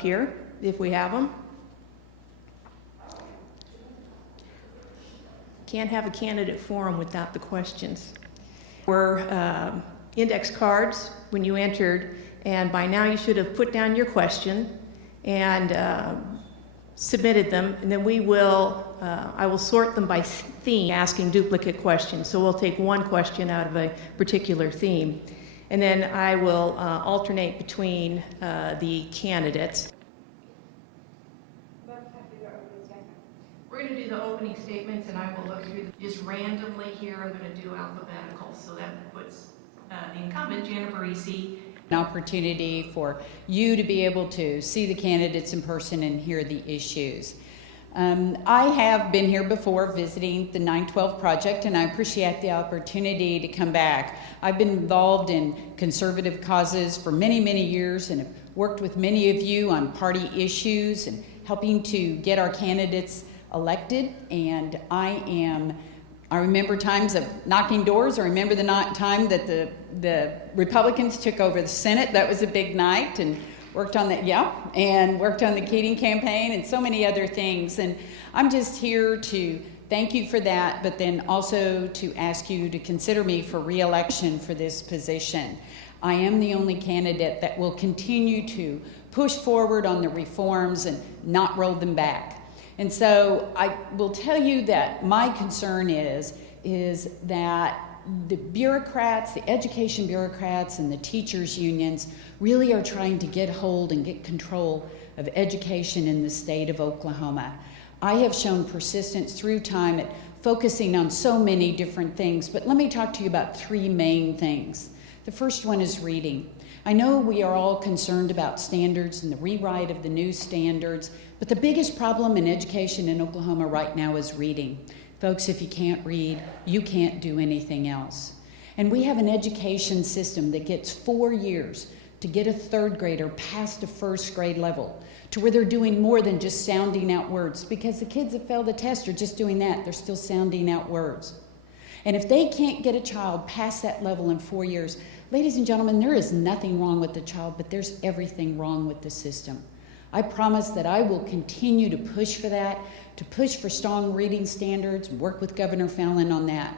up here if we have them. Can't have a candidate forum without the questions. Were index cards when you entered, and by now you should have put down your question and submitted them, and then I will sort them by theme, asking duplicate questions. So we'll take one question out of a particular theme, and then I will alternate between the candidates. We're going to do the opening statements, and I will look through just randomly here. I'm going to do alphabetical, so that puts the incumbent, Jennifer Barisi. An opportunity for you to be able to see the candidates in person and hear the issues. I have been here before visiting the 912 project, and I appreciate the opportunity to come back. I've been involved in conservative causes for many, many years and have worked with many of you on party issues and helping to get our candidates elected. And I remember times of knocking doors. I remember the time that the Republicans took over the Senate. That was a big night, and worked on that, and worked on the Keating campaign and so many other things. And I'm just here to thank you for that, but then also to ask you to consider me for re-election for this position. I am the only candidate that will continue to push forward on the reforms and not roll them back. And so I will tell you that my concern is that the bureaucrats, the education bureaucrats and the teachers unions really are trying to get hold and get control of education in the state of Oklahoma. I have shown persistence through time at focusing on so many different things, but let me talk to you about three main things. The first one is reading. I know we are all concerned about standards and the rewrite of the new standards, but the biggest problem in education in Oklahoma right now is reading. Folks, if you can't read, you can't do anything else. And we have an education system that gets 4 years to get a third grader past a first grade level, to where they're doing more than just sounding out words, because the kids that fail the test are just doing that. They're still sounding out words. And if they can't get a child past that level in 4 years, ladies and gentlemen, there is nothing wrong with the child, but there's everything wrong with the system. I promise that I will continue to push for that, to push for strong reading standards, work with Governor Fallin on that.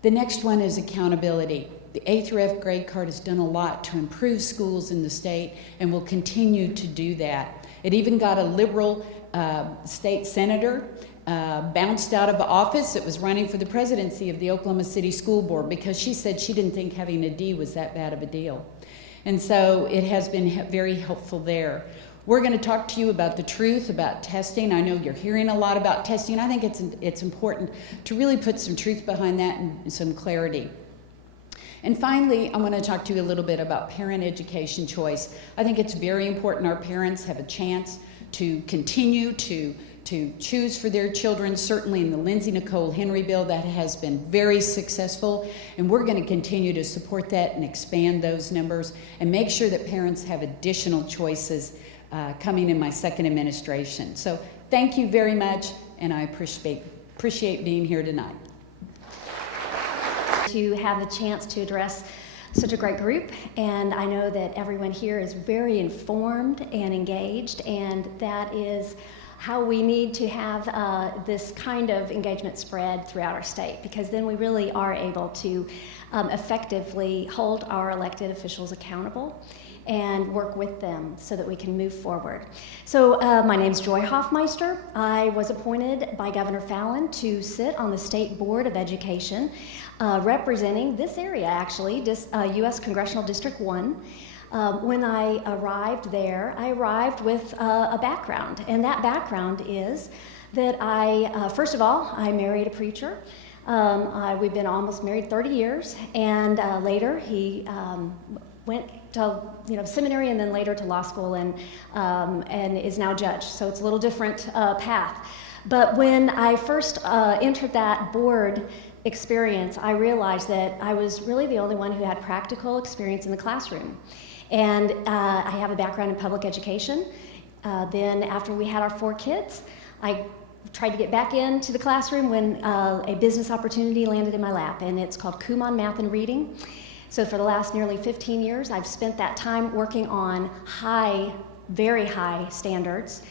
The next one is accountability. The A through F grade card has done a lot to improve schools in the state and will continue to do that. It even got a liberal state senator bounced out of office that was running for the presidency of the Oklahoma City School Board because she said she didn't think having a D was that bad of a deal. And so it has been very helpful there. We're going to talk to you about the truth about testing. I know you're hearing a lot about testing. I think it's important to really put some truth behind that and some clarity. And finally, I'm going to talk to you a little bit about parent education choice. I think it's very important our parents have a chance to continue to choose for their children. Certainly in the Lindsay Nicole Henry bill, that has been very successful, and we're going to continue to support that and expand those numbers and make sure that parents have additional choices coming in my second administration. So thank you very much, and I appreciate being here tonight. To have the chance to address such a great group, and I know that everyone here is very informed and engaged, and that is how we need to have this kind of engagement spread throughout our state, because then we really are able to effectively hold our elected officials accountable and work with them so that we can move forward. So my name's Joy Hoffmeister. I was appointed by Governor Fallin to sit on the State Board of Education, representing this area actually, U.S. Congressional District 1. When I arrived there, I arrived with a background, and that background is that first of all, I married a preacher. We've been almost married 30 years, and later he went to seminary and then later to law school and is now judge. So it's a little different path. But when I first entered that board experience, I realized that I was really the only one who had practical experience in the classroom. And I have a background in public education. Then after we had our 4 kids, I tried to get back into the classroom when a business opportunity landed in my lap, and it's called Kumon Math and Reading. So for the last nearly 15 years, I've spent that time working on high very high standards,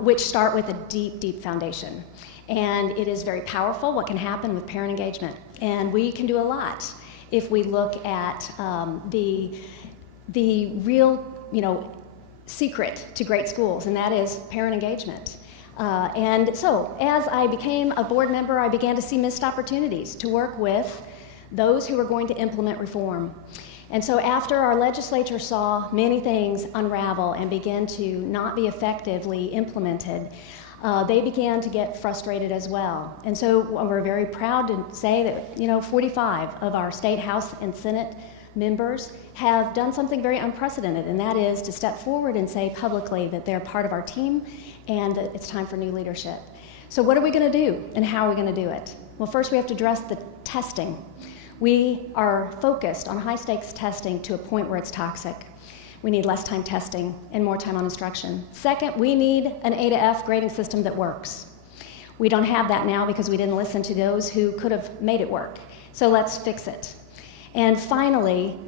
which start with a deep, deep foundation. And it is very powerful what can happen with parent engagement. And we can do a lot if we look at the real, secret to great schools, and that is parent engagement. And so, as I became a board member, I began to see missed opportunities to work with those who were going to implement reform. And so after our legislature saw many things unravel and begin to not be effectively implemented, they began to get frustrated as well. And so we're very proud to say that 45 of our state House and Senate members have done something very unprecedented, and that is to step forward and say publicly that they're part of our team and that it's time for new leadership. So what are we going to do, and how are we going to do it? Well, first we have to address the testing. We are focused on high-stakes testing to a point where it's toxic. We need less time testing and more time on instruction. Second, we need an A to F grading system that works. We don't have that now because we didn't listen to those who could have made it work. So let's fix it. And finally,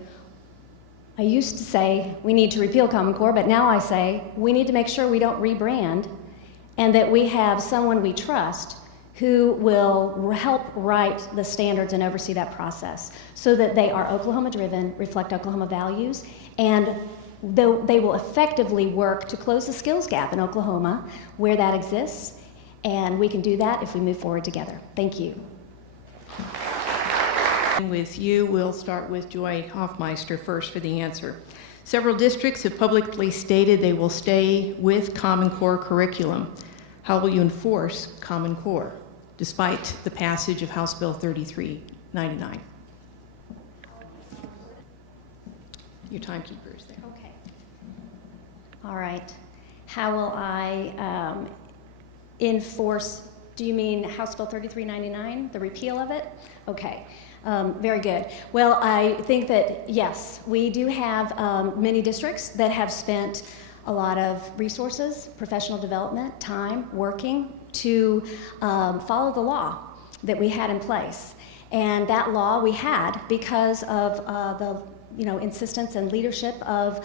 I used to say we need to repeal Common Core, but now I say we need to make sure we don't rebrand and that we have someone we trust who will help write the standards and oversee that process so that they are Oklahoma-driven, reflect Oklahoma values, and they will effectively work to close the skills gap in Oklahoma where that exists, and we can do that if we move forward together. Thank you. With you, we'll start with Joy Hoffmeister first for the answer. Several districts have publicly stated they will stay with Common Core curriculum. How will you enforce Common Core, despite the passage of House Bill 3399? Your timekeeper is there. Okay. All right. How will I enforce, do you mean House Bill 3399, the repeal of it? Okay. Very good. Well, I think that, yes, we do have many districts that have spent a lot of resources, professional development, time, working to follow the law that we had in place. And that law we had because of the insistence and leadership of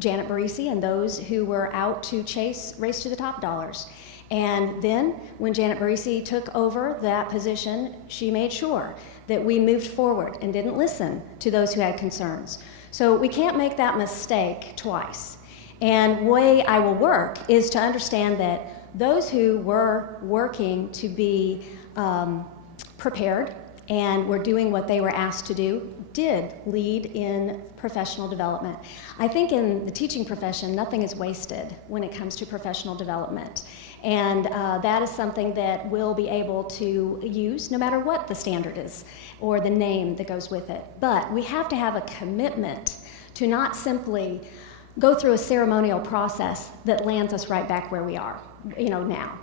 Janet Barisi and those who were out to chase race to the top dollars. And then when Janet Barisi took over that position, she made sure that we moved forward and didn't listen to those who had concerns. So we can't make that mistake twice. And the way I will work is to understand that those who were working to be prepared and were doing what they were asked to do did lead in professional development. I think in the teaching profession, nothing is wasted when it comes to professional development. And that is something that we'll be able to use no matter what the standard is or the name that goes with it. But we have to have a commitment to not simply go through a ceremonial process that lands us right back where we are, now.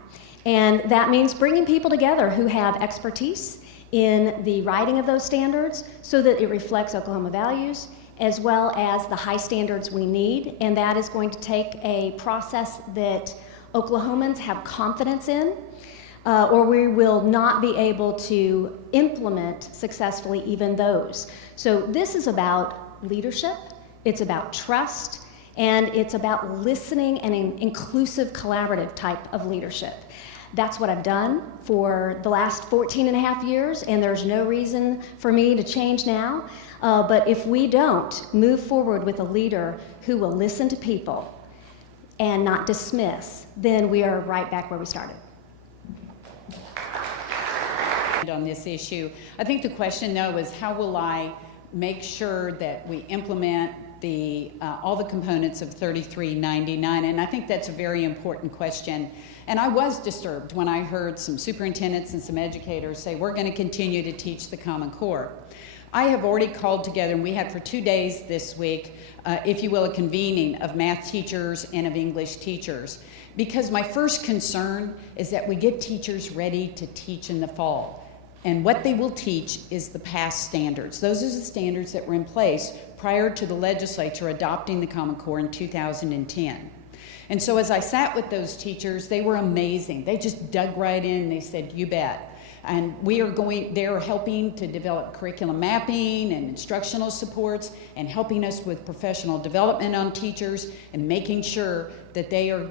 And that means bringing people together who have expertise in the writing of those standards so that it reflects Oklahoma values as well as the high standards we need. And that is going to take a process that Oklahomans have confidence in, or we will not be able to implement successfully even those. So this is about leadership, it's about trust, and it's about listening and an inclusive, collaborative type of leadership. That's what I've done for the last 14 and a half years, and there's no reason for me to change now. But if we don't move forward with a leader who will listen to people and not dismiss, then we are right back where we started. On this issue, I think the question though is how will I make sure that we implement all the components of 3399, and I think that's a very important question. And I was disturbed when I heard some superintendents and some educators say we're going to continue to teach the Common Core. I have already called together, and we had for 2 days this week, if you will, a convening of math teachers and of English teachers. Because my first concern is that we get teachers ready to teach in the fall. And what they will teach is the past standards. Those are the standards that were in place prior to the legislature adopting the Common Core in 2010. And so as I sat with those teachers, they were amazing. They just dug right in and they said, you bet. And they're helping to develop curriculum mapping and instructional supports and helping us with professional development on teachers and making sure that they are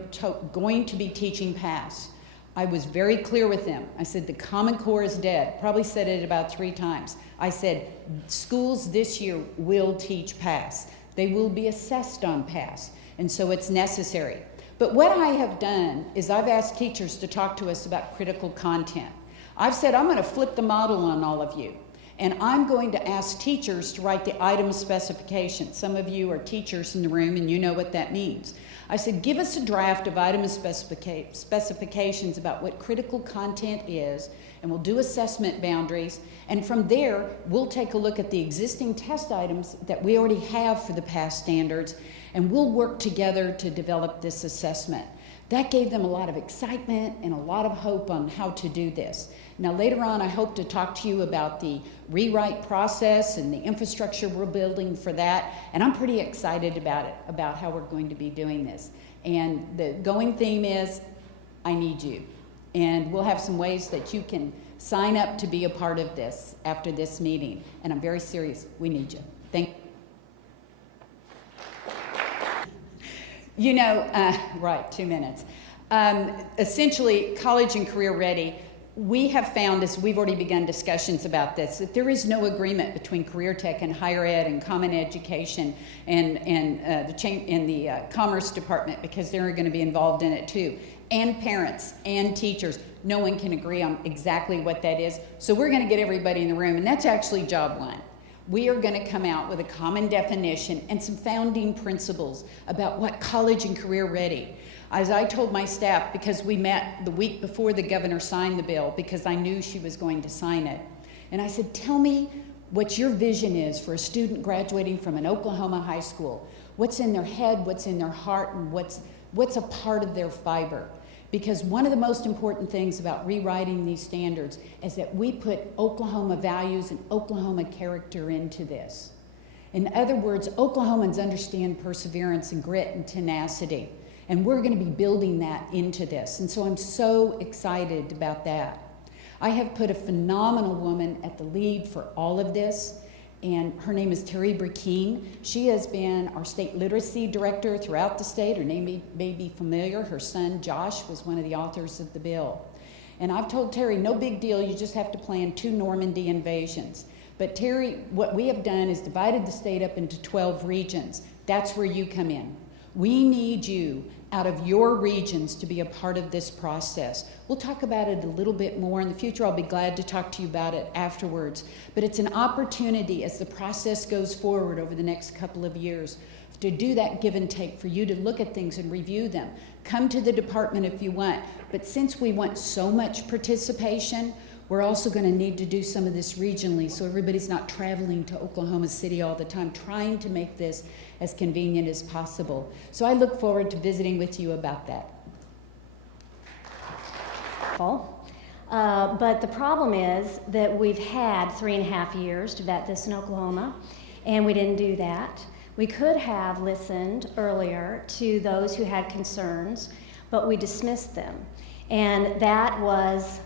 going to be teaching PASS. I was very clear with them. I said, the Common Core is dead. Probably said it about 3 times. I said, schools this year will teach PASS. They will be assessed on PASS, and so it's necessary. But what I have done is I've asked teachers to talk to us about critical content. I've said, I'm going to flip the model on all of you, and I'm going to ask teachers to write the item specifications. Some of you are teachers in the room, and you know what that means. I said, give us a draft of item specifications about what critical content is, and we'll do assessment boundaries, and from there, we'll take a look at the existing test items that we already have for the PASS standards, and we'll work together to develop this assessment. That gave them a lot of excitement and a lot of hope on how to do this. Now later on, I hope to talk to you about the rewrite process and the infrastructure we're building for that, and I'm pretty excited about it, about how we're going to be doing this. And the going theme is, I need you. And we'll have some ways that you can sign up to be a part of this after this meeting. And I'm very serious, we need you. Thank you. You know, right, 2 minutes. Essentially, college and career ready, we have found, as we've already begun discussions about this, that there is no agreement between career tech and higher ed and common education and the Commerce Department, because they're going to be involved in it too, and parents and teachers. No one can agree on exactly what that is. So we're going to get everybody in the room, and that's actually job 1. We are going to come out with a common definition and some founding principles about what college and career ready. As I told my staff, because we met the week before the governor signed the bill, because I knew she was going to sign it, and I said, tell me what your vision is for a student graduating from an Oklahoma high school. What's in their head, what's in their heart, and what's a part of their fiber. Because one of the most important things about rewriting these standards is that we put Oklahoma values and Oklahoma character into this. In other words, Oklahomans understand perseverance and grit and tenacity, and we're going to be building that into this. And so I'm so excited about that. I have put a phenomenal woman at the lead for all of this, and her name is Terry Burkeen. She has been our state literacy director throughout the state. Her name may be familiar. Her son, Josh, was one of the authors of the bill. And I've told Terry, no big deal, you just have to plan 2 Normandy invasions. But Terry, what we have done is divided the state up into 12 regions. That's where you come in. We need you out of your regions to be a part of this process. We'll talk about it a little bit more in the future. I'll be glad to talk to you about it afterwards. But it's an opportunity as the process goes forward over the next couple of years to do that give and take, for you to look at things and review them. Come to the department if you want. But since we want so much participation, we're also going to need to do some of this regionally, so everybody's not traveling to Oklahoma City all the time, trying to make this as convenient as possible. So I look forward to visiting with you about that. But the problem is that we've had 3.5 years to vet this in Oklahoma, and we didn't do that. We could have listened earlier to those who had concerns, but we dismissed them. And that was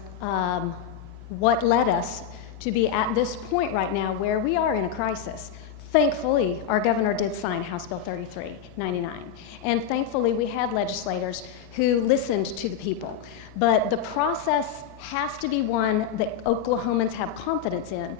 what led us to be at this point right now where we are in a crisis. Thankfully, our governor did sign House Bill 3399, and thankfully we had legislators who listened to the people. But the process has to be one that Oklahomans have confidence in.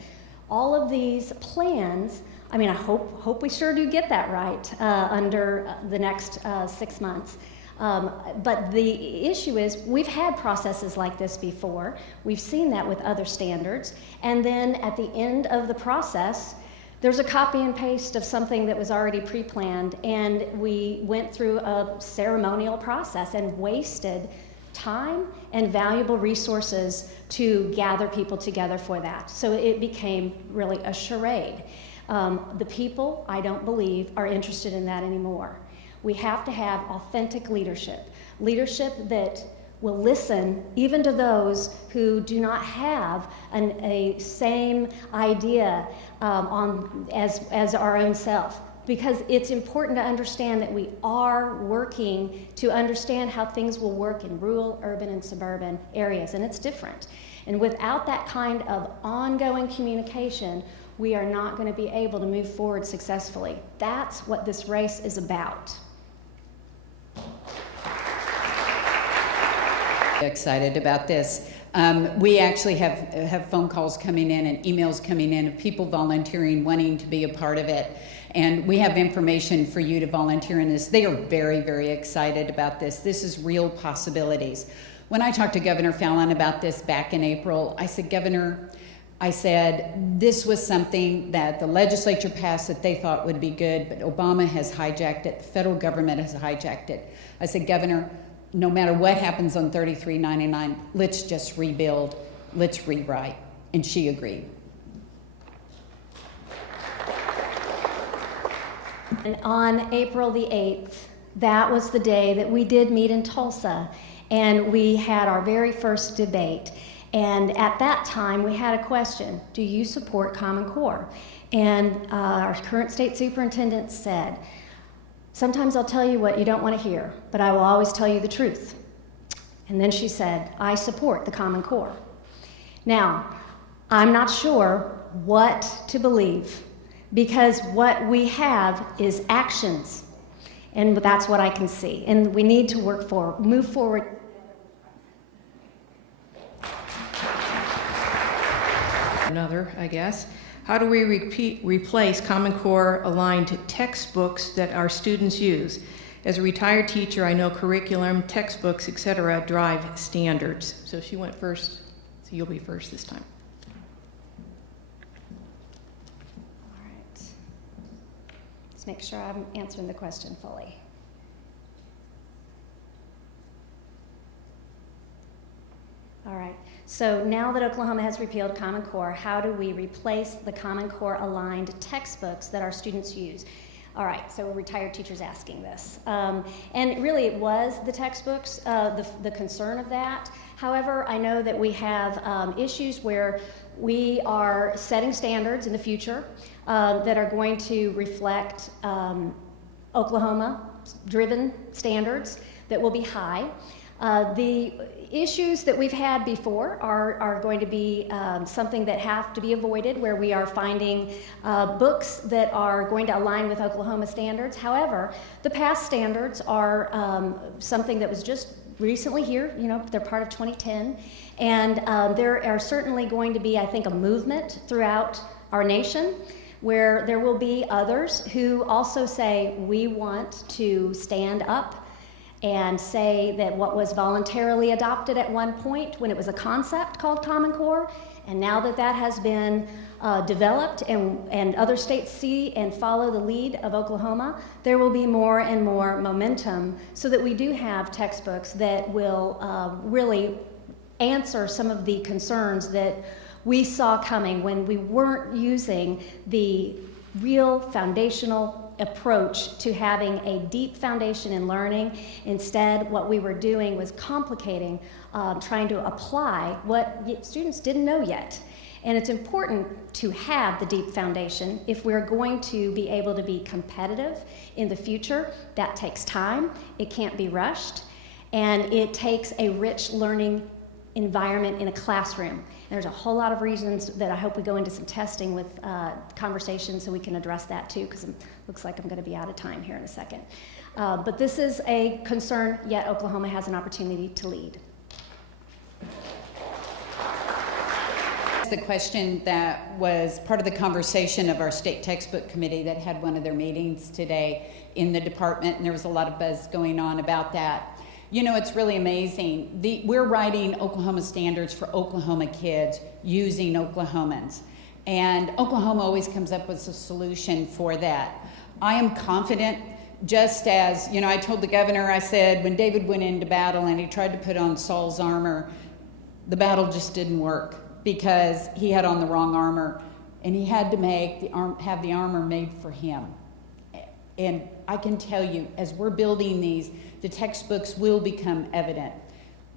All of these plans, I mean, I hope we sure do get that right under the next 6 months. But the issue is, we've had processes like this before. We've seen that with other standards. And then at the end of the process, there's a copy and paste of something that was already pre-planned, and we went through a ceremonial process and wasted time and valuable resources to gather people together for that. So it became really a charade. The people, I don't believe, are interested in that anymore. We have to have authentic leadership that will listen even to those who do not have a same idea as our own self. because it's important to understand that we are working to understand how things will work in rural, urban, and suburban areas, and it's different. And without that kind of ongoing communication, we are not going to be able to move forward successfully. That's what this race is about. Excited about this. We actually have phone calls coming in and emails coming in of people volunteering, wanting to be a part of it. And we have information for you to volunteer in this. They are very, very excited about this. This is real possibilities. When I talked to Governor Fallon about this back in April, I said, Governor, this was something that the legislature passed that they thought would be good, but Obama has hijacked it. The federal government has hijacked it. I said, Governor, no matter what happens on 3399, let's just rebuild, let's rewrite. And she agreed. And on April the 8th, that was the day that we did meet in Tulsa, and we had our very first debate. And at that time, we had a question: do you support Common Core? And our current state superintendent said, sometimes I'll tell you what you don't want to hear, but I will always tell you the truth. And then she said, I support the Common Core. Now, I'm not sure what to believe, because what we have is actions, and that's what I can see. And we need to move forward. Another, I guess. How do we replace Common Core aligned textbooks that our students use? As a retired teacher, I know curriculum, textbooks, etc. drive standards. So she went first, so you'll be first this time. All right. Let's make sure I'm answering the question fully. All right. So now that Oklahoma has repealed Common Core, how do we replace the Common Core aligned textbooks that our students use? All right, so retired teachers asking this. And really it was the textbooks, the concern of that. However, I know that we have issues where we are setting standards in the future that are going to reflect Oklahoma-driven standards that will be high. The issues that we've had before are going to be something that have to be avoided, where we are finding books that are going to align with Oklahoma standards. However, the past standards are something that was just recently here, they're part of 2010, and there are certainly going to be, I think, a movement throughout our nation where there will be others who also say, we want to stand up and say that what was voluntarily adopted at one point when it was a concept called Common Core, and now that that has been developed and other states see and follow the lead of Oklahoma, there will be more and more momentum so that we do have textbooks that will really answer some of the concerns that we saw coming when we weren't using the real foundational approach to having a deep foundation in learning. Instead, what we were doing was complicating, trying to apply what students didn't know yet. And it's important to have the deep foundation if we're going to be able to be competitive in the future. That takes time, it can't be rushed, and it takes a rich learning environment in a classroom. There's a whole lot of reasons that I hope we go into some testing with conversations so we can address that too, because it looks like I'm going to be out of time here in a second. But this is a concern, yet Oklahoma has an opportunity to lead. The question that was part of the conversation of our state textbook committee that had one of their meetings today in the department, and there was a lot of buzz going on about that. It's really amazing. We're writing Oklahoma standards for Oklahoma kids using Oklahomans. And Oklahoma always comes up with a solution for that. I am confident, just as, I told the governor, I said, when David went into battle and he tried to put on Saul's armor, the battle just didn't work because he had on the wrong armor, and he had to have the armor made for him. And I can tell you, as we're building these, the textbooks will become evident.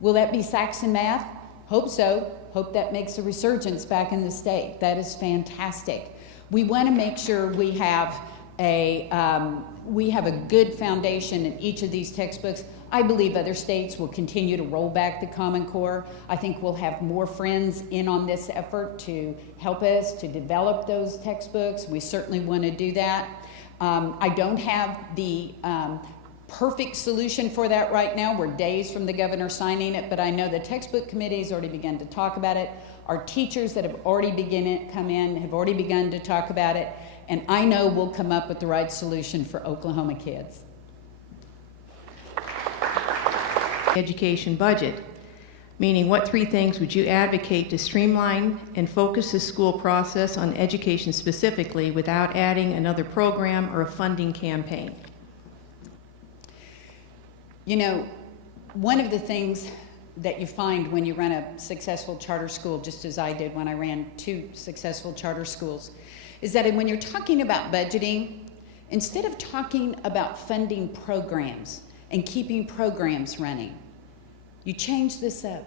Will that be Saxon math? Hope so. Hope that makes a resurgence back in the state. That is fantastic. We want to make sure we have we have a good foundation in each of these textbooks. I believe other states will continue to roll back the Common Core. I think we'll have more friends in on this effort to help us to develop those textbooks. We certainly want to do that. I don't have the perfect solution for that right now. We're days from the governor signing it, but I know the textbook committee has already begun to talk about it. Our teachers that have already come in have already begun to talk about it, and I know we'll come up with the right solution for Oklahoma kids. Education budget, meaning what 3 things would you advocate to streamline and focus the school process on education specifically without adding another program or a funding campaign? You know, one of the things that you find when you run a successful charter school, just as I did when I ran 2 successful charter schools, is that when you're talking about budgeting, instead of talking about funding programs and keeping programs running, you change this up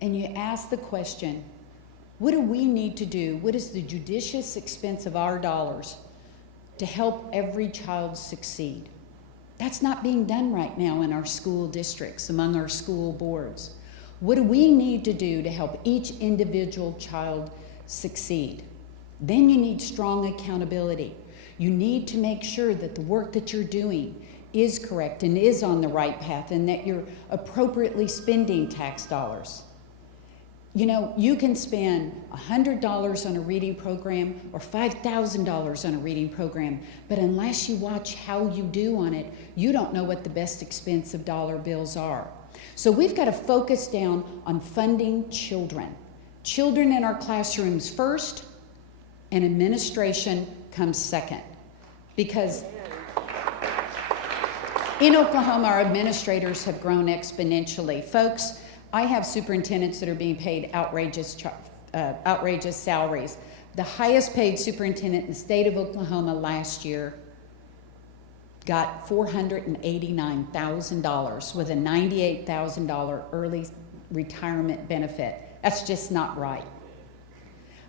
and you ask the question, what do we need to do? What is the judicious expense of our dollars to help every child succeed? That's not being done right now in our school districts, among our school boards. What do we need to do to help each individual child succeed? Then you need strong accountability. You need to make sure that the work that you're doing is correct and is on the right path and that you're appropriately spending tax dollars. You know, you can spend $100 on a reading program or $5,000 on a reading program, but unless you watch how you do on it, you don't know what the best expensive dollar bills are. So we've got to focus down on funding children. Children in our classrooms first, and administration comes second. Because in Oklahoma, our administrators have grown exponentially. Folks, I have superintendents that are being paid outrageous salaries. The highest paid superintendent in the state of Oklahoma last year got $489,000 with a $98,000 early retirement benefit. That's just not right.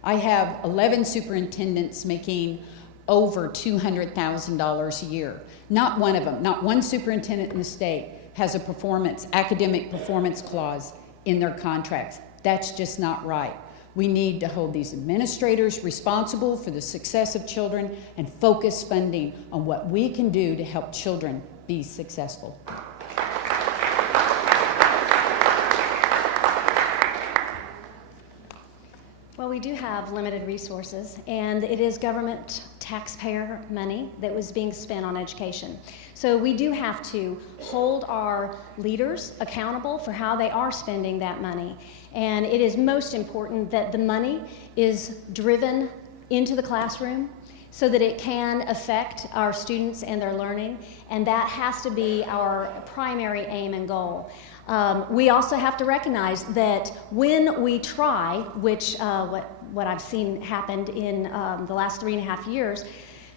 I have 11 superintendents making over $200,000 a year. Not one of them, not one superintendent in the state has a academic performance clause in their contracts. That's just not right. We need to hold these administrators responsible for the success of children and focus funding on what we can do to help children be successful. Well, we do have limited resources, and it is government taxpayer money that was being spent on education. So we do have to hold our leaders accountable for how they are spending that money. And it is most important that the money is driven into the classroom so that it can affect our students and their learning, and that has to be our primary aim and goal. We also have to recognize that when we try, which what I've seen happened in the last 3.5 years,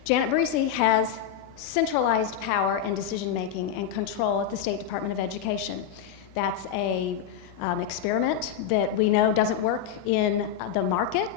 Janet Barisi has centralized power and decision-making and control at the State Department of Education. That's a experiment that we know doesn't work in the market.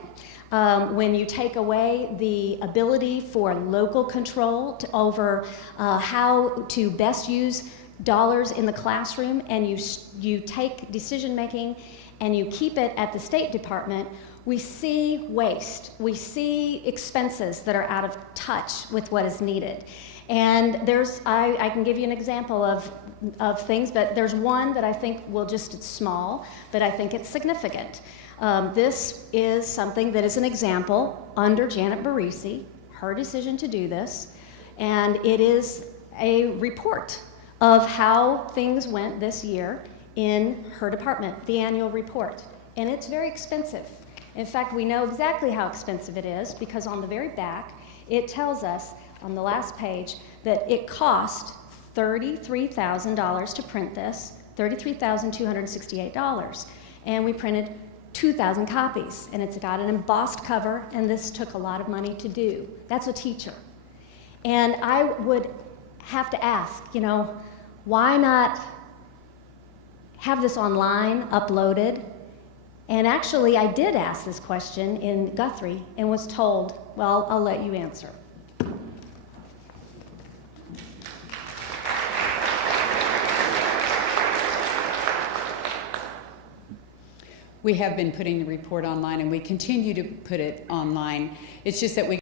When you take away the ability for local control over how to best use dollars in the classroom, and you take decision-making and you keep it at the State Department, we see waste. We see expenses that are out of touch with what is needed. And I can give you an example of things, but there's one that I think it's small, but I think it's significant. This is something that is an example under Janet Barisi, her decision to do this, and it is a report of how things went this year in her department, the annual report. And it's very expensive. In fact, we know exactly how expensive it is because on the very back, it tells us on the last page that it cost $33,000 to print this, $33,268. And we printed 2,000 copies, and it's got an embossed cover, and this took a lot of money to do. That's a teacher. And I would have to ask, why not have this online, uploaded? And actually, I did ask this question in Guthrie and was told, well, I'll let you answer. we have been putting the report online, and we continue to put it online. It's just that we